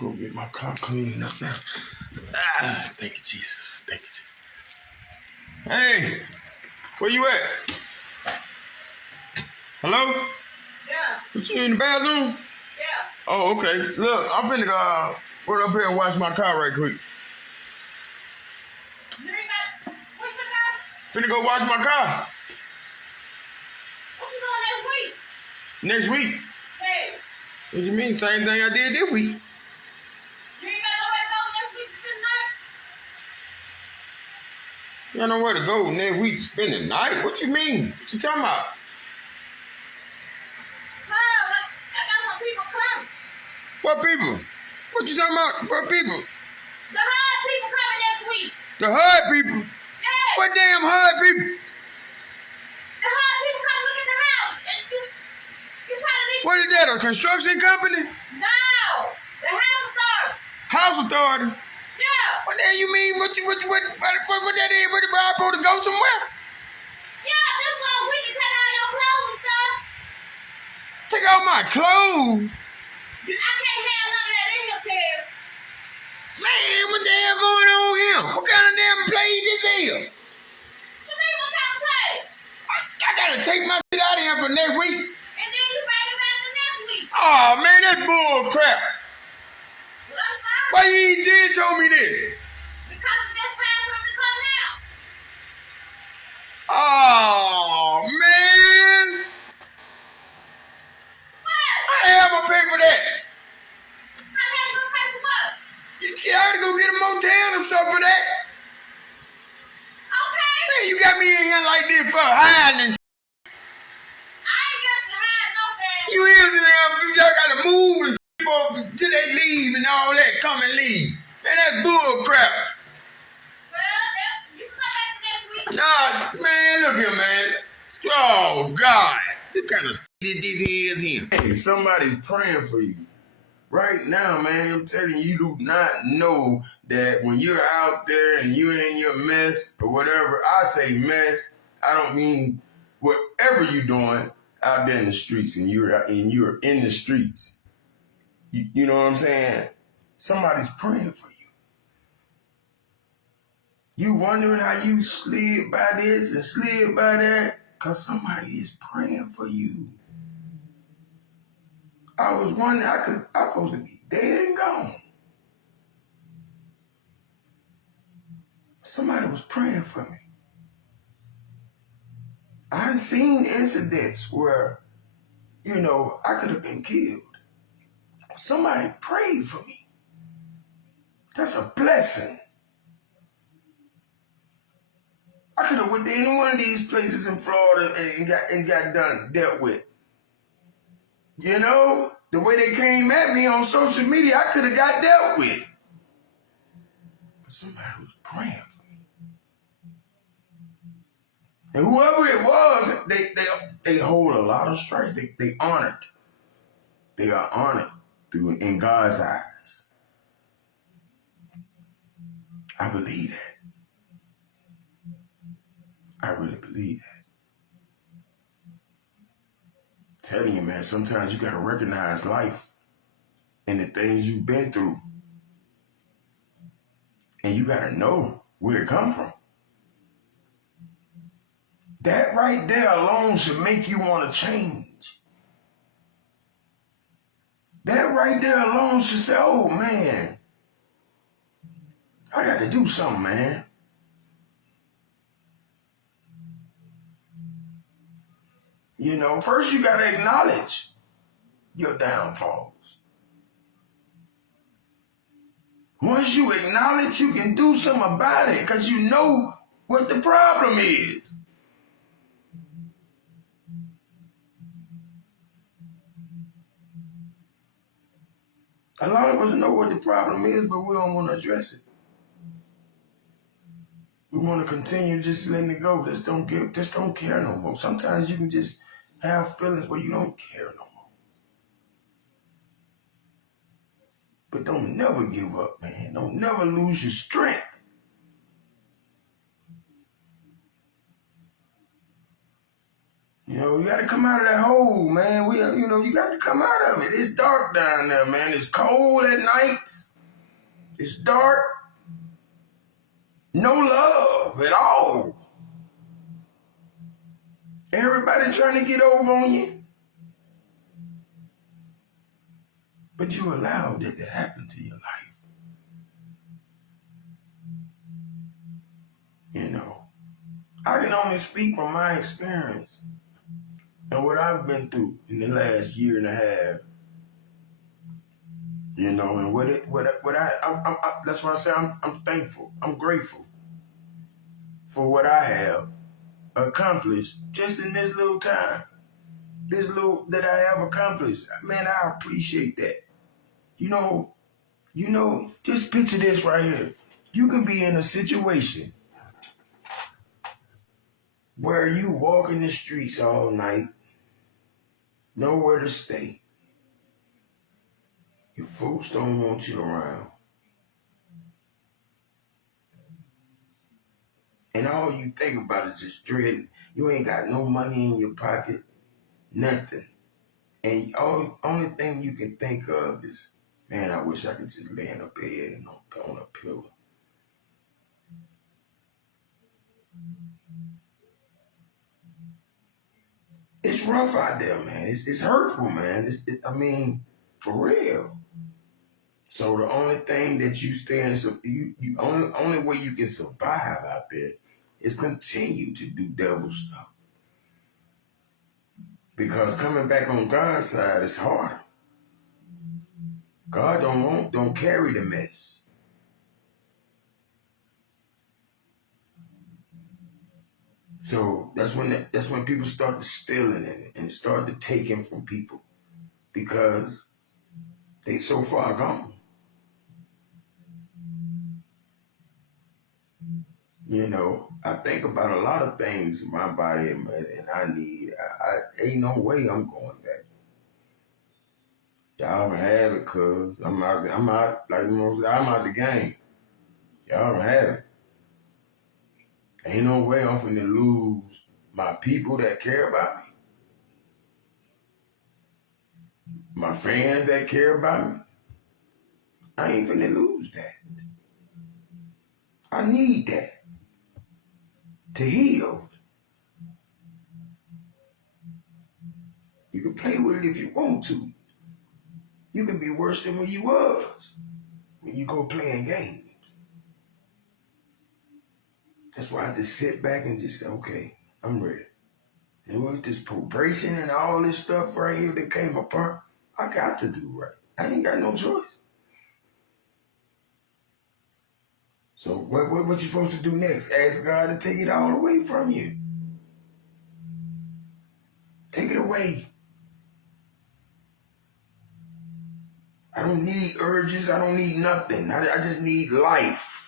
Go get my car cleaned up now. Thank you, Jesus. Thank you, Jesus. Hey, where you at? Hello? Yeah. What you in the bathroom? Yeah. Oh, okay. Look, I'm finna go run up here and wash my car right quick. You ain't got. What you got? Finna go wash my car. What you doing Next week. Hey. What you mean? Same thing I did this week. You ain't got nowhere to go next week to spend the night? You know where to go next week to spend the night? What you mean? What you talking about? No, I got some people coming. What people? What you talking about? What people? The hard people coming next week. The HUD people? Yeah. What damn HUD people? The hard people come look at the house. And you probably need. What is that, a construction company? No. The house authority. House authority? Yeah. What the hell you mean? What that is? What I supposed to go somewhere? Yeah, this one we can take all your clothes and stuff. Take out my clothes? I can't have none of that in here, Terry. Man, what the hell going on here? What kind of damn play this here? What you mean what kind of play? I gotta take my shit out of here for next week. And then you bring it back the next week. Oh man, that's bull crap. Well, I'm sorry. Why you ain't did told me this? Because it's just time for him to come now. Oh man. What? I have a pay for that. I had to pay for what? See, I had to go get a motel or something for that. Okay. Man, you got me in here like this for hiding and I ain't got to hide no damn. you is in there, y'all gotta move and till they leave and all that, come and leave. Man, that's bull crap. Well, you come back next week. Nah, man, look here, man. Oh, God. What kind of this is here? Hey, somebody's praying for you. Right now, man, I'm telling you, you do not know that when you're out there and you're in your mess or whatever, I say mess, I don't mean whatever you're doing out there in the streets and you're in the streets. You know what I'm saying? Somebody's praying for you. You wondering how you slid by this and slid by that? Because somebody is praying for you. I was wondering, I'm supposed to be dead and gone. Somebody was praying for me. I've seen incidents where, I could have been killed. Somebody prayed for me. That's a blessing. I could have went to any one of these places in Florida and got dealt with. You know, the way they came at me on social media, I could have got dealt with. But somebody was praying for me. And whoever it was, they hold a lot of strength. They honored. They are honored in God's eyes. I believe that. I really believe that. I'm telling you, man, sometimes you got to recognize life and the things you've been through. And you got to know where it come from. That right there alone should make you want to change. That right there alone should say, oh, man, I got to do something, man. First you got to acknowledge your downfalls. Once you acknowledge, you can do something about it because you know what the problem is. A lot of us know what the problem is, but we don't want to address it. We want to continue just letting it go. Just don't care no more. Sometimes you can just have feelings where you don't care no more. But don't never give up, man. Don't never lose your strength. You got to come out of that hole, man. You got to come out of it. It's dark down there, man. It's cold at nights. It's dark. No love at all. Everybody trying to get over on you. But you allowed it to happen to your life. I can only speak from my experience and what I've been through in the last year and a half. And that's why I say I'm thankful. I'm grateful for what I have accomplished just in this little time. This little that I have accomplished. Man, I appreciate that. Just picture this right here. You can be in a situation where you walk in the streets all night, nowhere to stay. Your folks don't want you around. And all you think about is just dread. You ain't got no money in your pocket, nothing. And only thing you can think of is, man, I wish I could just lay in a bed and on a pillow. It's rough out there, man. It's hurtful, man. For real. So the only thing that you only way you can survive out there is continue to do devil stuff. Because coming back on God's side is harder. God don't carry the mess. So that's when people start to stealing it and start to taking from people because they so far gone. I think about a lot of things in my body and I need. I ain't no way I'm going back. Y'all can have it, cuz I'm out. I'm out the game. Y'all can have it. Ain't no way I'm finna lose my people that care about me. My fans that care about me. I ain't finna lose that. I need that to heal. You can play with it if you want to. You can be worse than when you was when you go playing games. That's why I just sit back and just say, okay, I'm ready. And with this probation and all this stuff right here that came apart, I got to do right. I ain't got no choice. So what you supposed to do next? Ask God to take it all away from you. Take it away. I don't need urges. I don't need nothing. I just need life.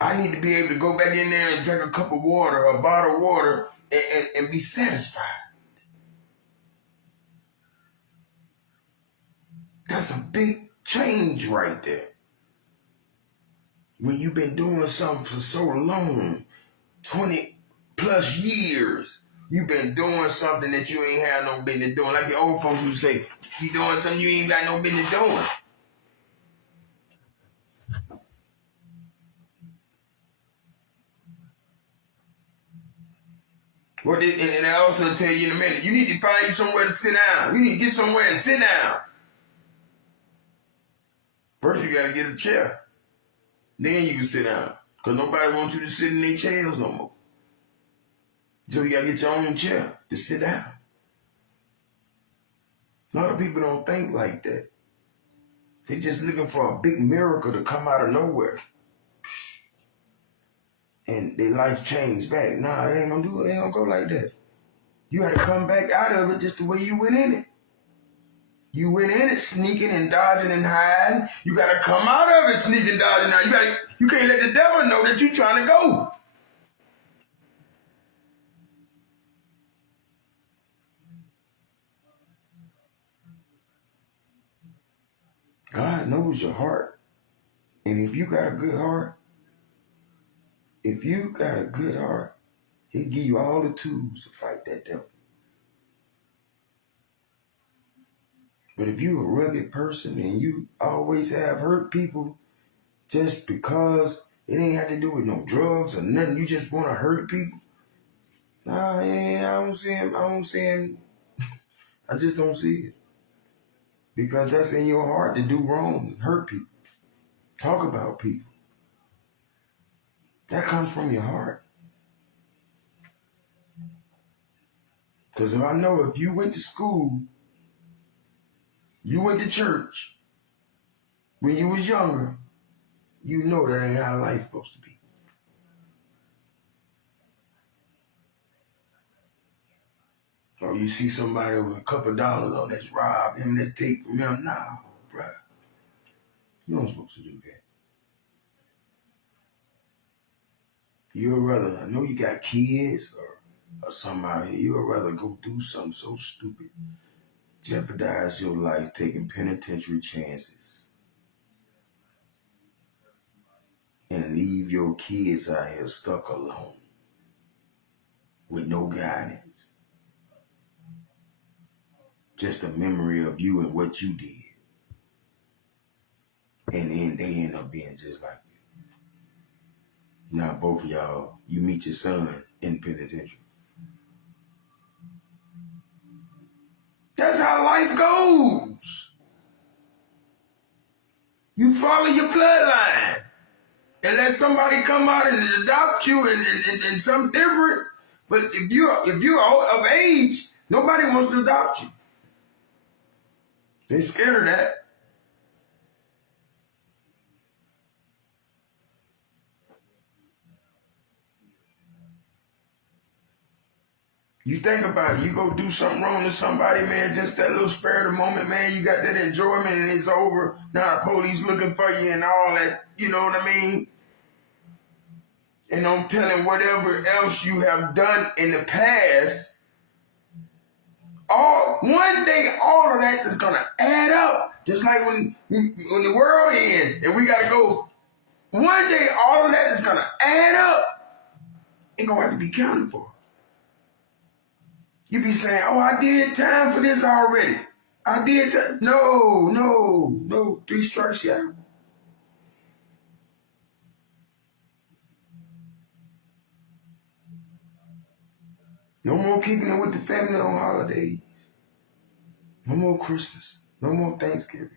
I need to be able to go back in there and drink a cup of water, a bottle of water, and be satisfied. That's a big change right there. When you've been doing something for so long, 20 plus years, you've been doing something that you ain't had no business doing. Like the old folks would say, you doing something you ain't got no business doing. And I also tell you in a minute, you need to find somewhere to sit down. You need to get somewhere and sit down. First, you got to get a chair. Then you can sit down. Because nobody wants you to sit in their chairs no more. So you got to get your own chair to sit down. A lot of people don't think like that. They're just looking for a big miracle to come out of nowhere. And their life changed back. Nah, they ain't gonna do it. They ain't gonna go like that. You had to come back out of it just the way you went in it. You went in it sneaking and dodging and hiding. You got to come out of it sneaking, dodging, and hiding. You can't let the devil know that you're trying to go. God knows your heart. And if you got a good heart, He'll give you all the tools to fight that devil. But if you're a rugged person and you always have hurt people just because it ain't had to do with no drugs or nothing, you just want to hurt people. Nah, yeah, I don't see him. I just don't see it. Because that's in your heart to do wrong, hurt people, talk about people. That comes from your heart. Because I know if you went to school, you went to church when you was younger, you know that ain't how life's supposed to be. Or you see somebody with a couple dollars, oh, let's rob him, let's take from him. No, bruh. You ain't supposed to do that. You'd rather, I know you got kids or somebody, you'd rather go do something so stupid, jeopardize your life taking penitentiary chances, and leave your kids out here stuck alone with no guidance. Just a memory of you and what you did. And then they end up being just like you. Now both of y'all, you meet your son in penitentiary. That's how life goes. You follow your bloodline. And let somebody come out and adopt you and something different. But if you're of age, nobody wants to adopt you. They're scared of that. You think about it, you go do something wrong to somebody, man, just that little spare of the moment, man, you got that enjoyment and it's over. Now the police looking for you and all that, you know what I mean? And I'm telling whatever else you have done in the past, one day all of that is gonna add up. Just like when the world ends and we gotta go, one day all of that is gonna add up. Ain't gonna have to be counted for. You be saying, oh, I did time for this already. I did time. No. 3 strikes you out. No more keeping it with the family on holidays. No more Christmas. No more Thanksgiving.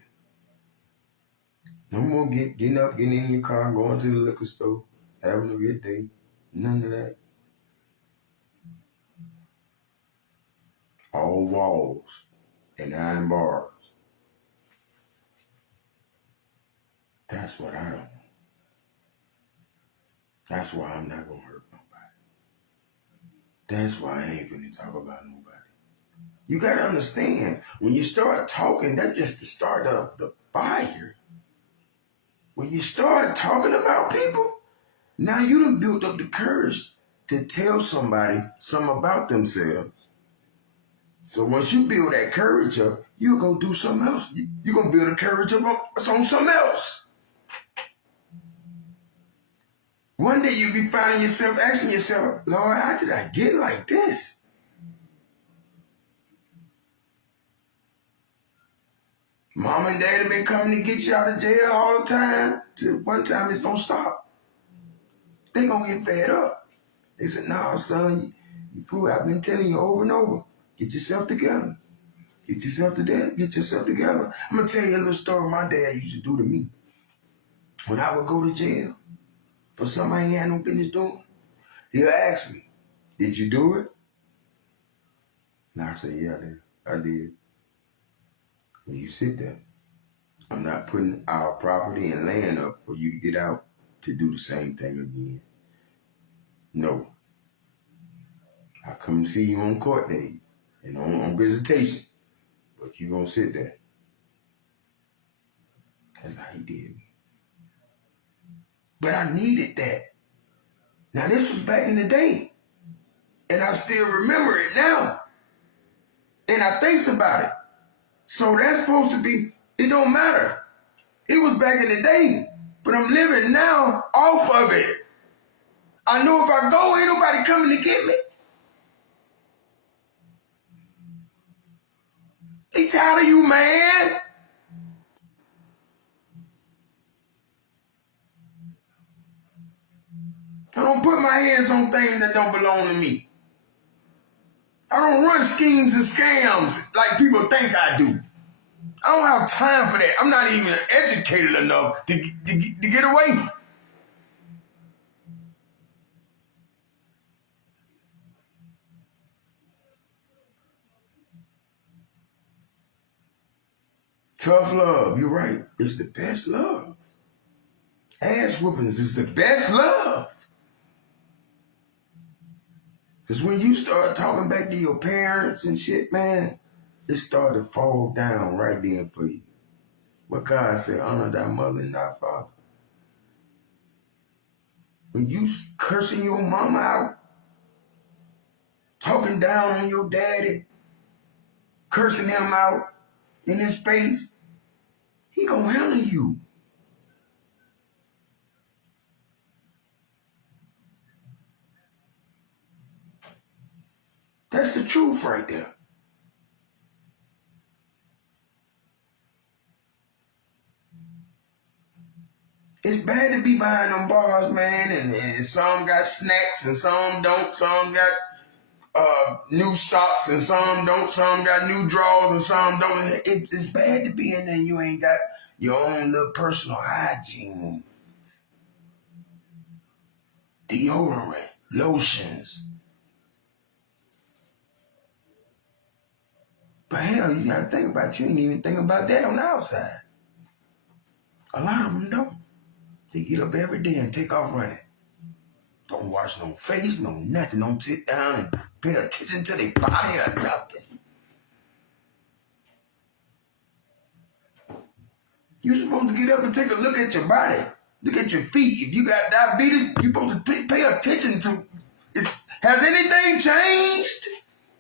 No more getting up, getting in your car, going to the liquor store, having a good day. None of that. All walls and iron bars. That's what I don't want. That's why I'm not going to hurt nobody. That's why I ain't going to talk about nobody. You got to understand, when you start talking, that's just the start of the fire. When you start talking about people, now you done built up the courage to tell somebody something about themselves. So once you build that courage up, you'll go do something else. You're going to build a courage up on something else. One day you'll be finding yourself, asking yourself, Lord, how did I get like this? Mom and dad have been coming to get you out of jail all the time. Till one time it's going to stop. They going to get fed up. They said, no, son, I've been telling you over and over, get yourself together. Get yourself together. Get yourself together. I'm going to tell you a little story my dad used to do to me. When I would go to jail for something I ain't had no business doing, he'll ask me, did you do it? And I say, yeah, I did. Well, you sit there. I'm not putting our property and land up for you to get out to do the same thing again. No. I come see you on court days and on visitation, but you gonna sit there. That's how he did me. But I needed that. Now this was back in the day, and I still remember it now, and I thinks about it. So that's supposed to be, it don't matter. It was back in the day, but I'm living now off of it. I know if I go, ain't nobody coming to get me. They tired of you, man. I don't put my hands on things that don't belong to me. I don't run schemes and scams like people think I do. I don't have time for that. I'm not even educated enough to get away. Tough love, you're right. It's the best love. Ass whoopings is the best love. Because when you start talking back to your parents and shit, man, it started to fall down right then for you. What God said, honor thy mother and thy father. When you cursing your mama out, talking down on your daddy, cursing him out in his face, he gonna handle you. That's the truth right there. It's bad to be behind them bars, man, and some got snacks and some don't. Some got new socks and some don't. Some got new drawers and some don't. It's bad to be in there and you ain't got your own little personal hygiene. Deodorant, lotions. But hell, you gotta think about you ain't even think about that on the outside. A lot of them don't. They get up every day and take off running. Don't wash no face, no nothing. Don't sit down and pay attention to their body or nothing. You're supposed to get up and take a look at your body. Look at your feet. If you got diabetes, you're supposed to pay attention to it. Has anything changed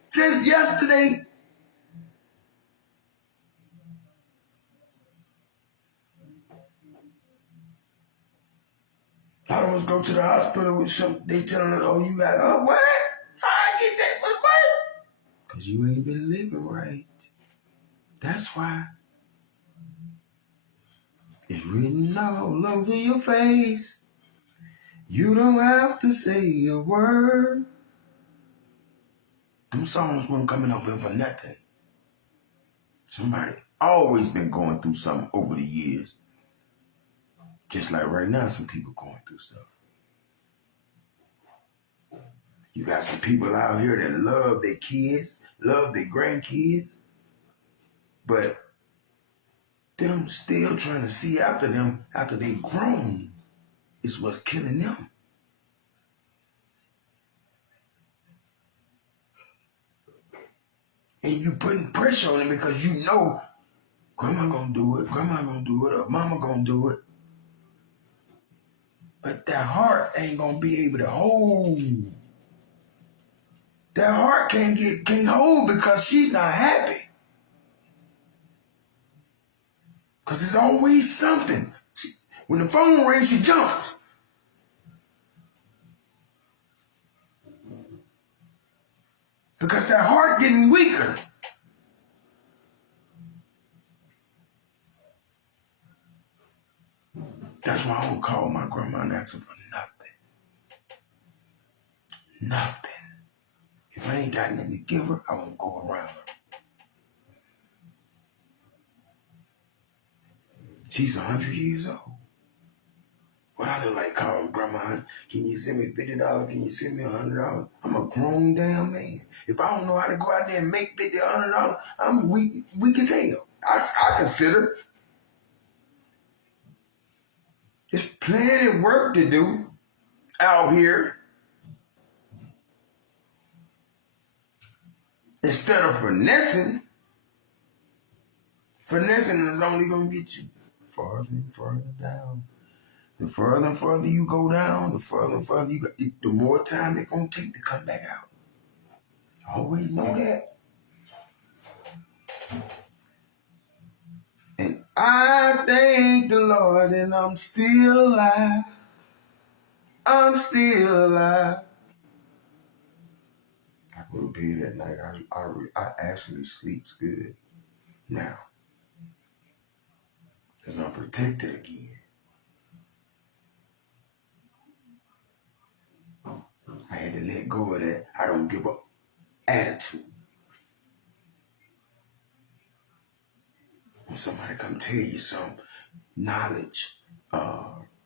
since yesterday? A lot of us go to the hospital with something. They telling us, oh, you got, oh, what? I get that, but what? Because you ain't been living right. That's why. It's written all over your face. You don't have to say a word. Them songs weren't coming up with for nothing. Somebody always been going through something over the years. Just like right now, some people going through stuff. You got some people out here that love their kids, love their grandkids, but them still trying to see after them after they grown is what's killing them. And you putting pressure on them because you know grandma gonna do it, or mama gonna do it. But that heart ain't gonna be able to hold. That heart can't hold because she's not happy. Because there's always something. When the phone rings, she jumps. Because that heart getting weaker. That's why I don't call my grandma and ask her for nothing. Nothing. If I ain't got nothing to give her, I won't go around her. She's 100 years old. What I look like calling grandma, can you send me $50? Can you send me $100? I'm a grown damn man. If I don't know how to go out there and make $50 or $100, I'm weak as hell. I consider there's plenty of work to do out here. Instead of finessing is only going to get you farther and farther down. The further and further you go down, the further and further you go, the more time it's going to take to come back out. Always know that. And I thank the Lord and I'm still alive. I'm still alive. I go to bed at night. I actually sleeps good now. Because I'm protected again. I had to let go of that I don't give up attitude. When somebody come tell you some knowledge,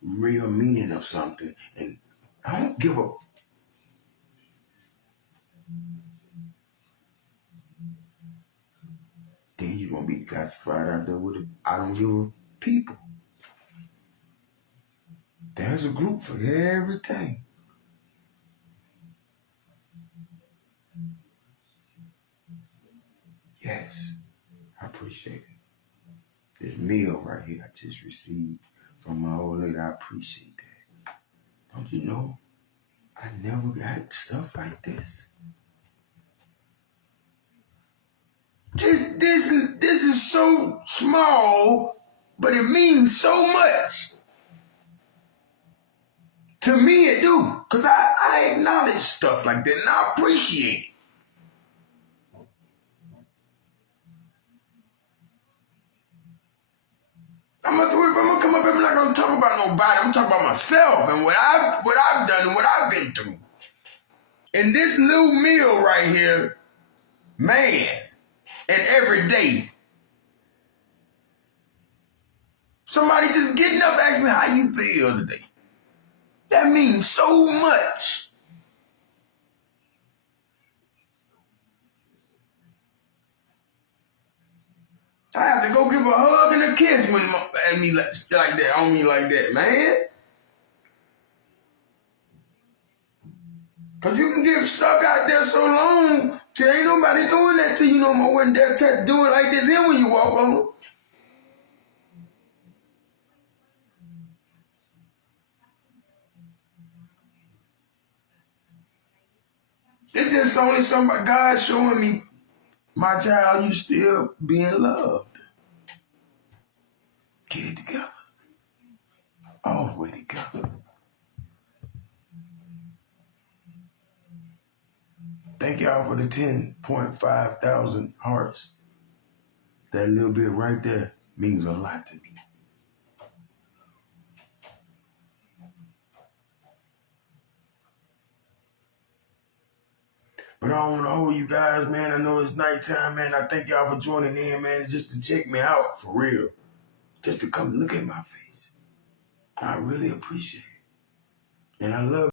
real meaning of something, and I don't give up. Then you're going to be classified out there with I don't give a people. There's a group for everything. Yes, I appreciate it. This meal right here I just received from my old lady, I appreciate that. Don't you know, I never got stuff like this. This is so small, but it means so much. To me it do, because I acknowledge stuff like that and I appreciate it. If I'm gonna come up here, I'm not gonna talk about nobody. I'm talking about myself and what I've done and what I've been through. And this little meal right here, man, and every day, somebody just getting up asking me how you feel today. That means so much. I have to go give a hug and a kiss when at me like that, on me like that, man. Cause you can get stuck out there so long till ain't nobody doing that to you no more. When they're doing like this here when you walk on them. It's just only somebody, God showing me, my child, you still being loved. Get it together. All the way together. Thank y'all for the 10.5 thousand hearts. That little bit right there means a lot to me. But I don't want to hold you guys, man. I know it's nighttime, man. I thank y'all for joining in, man, just to check me out, for real. Just to come look at my face. I really appreciate it. And I love